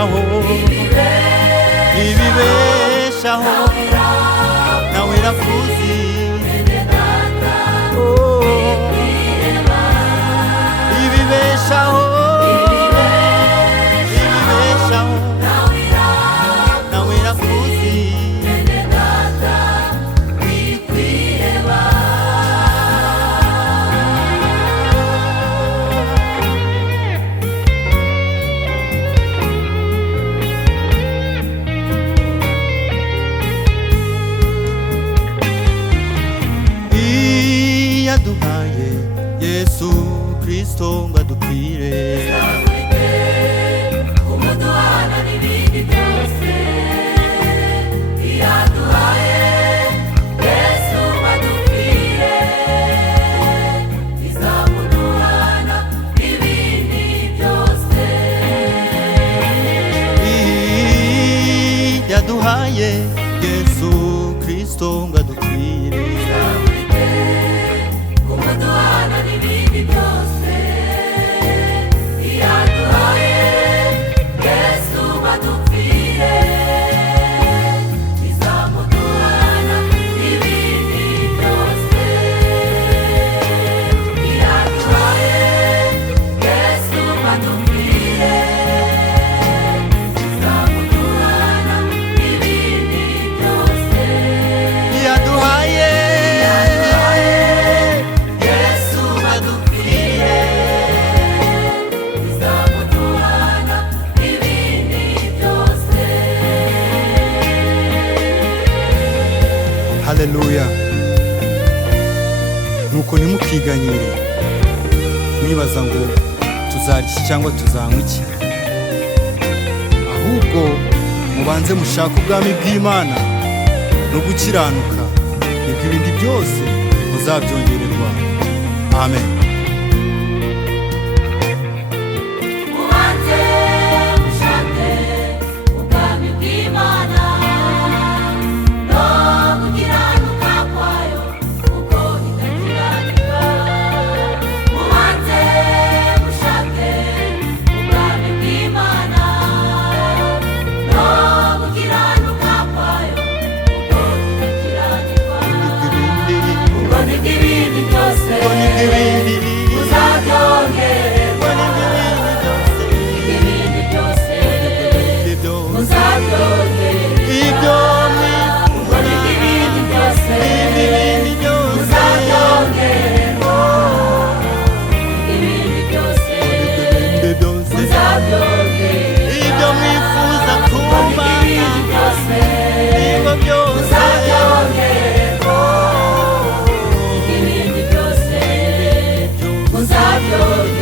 ibibeshaho ibibeshaho nawe irakuzi ibibeshaho ibibeshaho nawe irakuzi yaduhaye Yesu Kristo ngo adupfire umuduhana n'ibindi byose yaduhaye Yesu ngo adupfire izamuduhana n'ibindi byose yaduhaye Yesu Kristo ngo adupfire umuduhana n'ibindi byose yaduhaye Yesu ngo adupfire izamuduhana n'ibindi byose yaduhaye Yesu ngo adupfire izamuduhana n'ibindi byose yaduhaye Haleluya. Nuko ntimukiganyire mwibaza ngo tuzarya iki cyangwa tuzanywa iki, ahubwo mubanze mushake ubwami bw'Imana no gukiranuka, nibwo ibindi byose muzabyongererwa. Amen. Uzabyo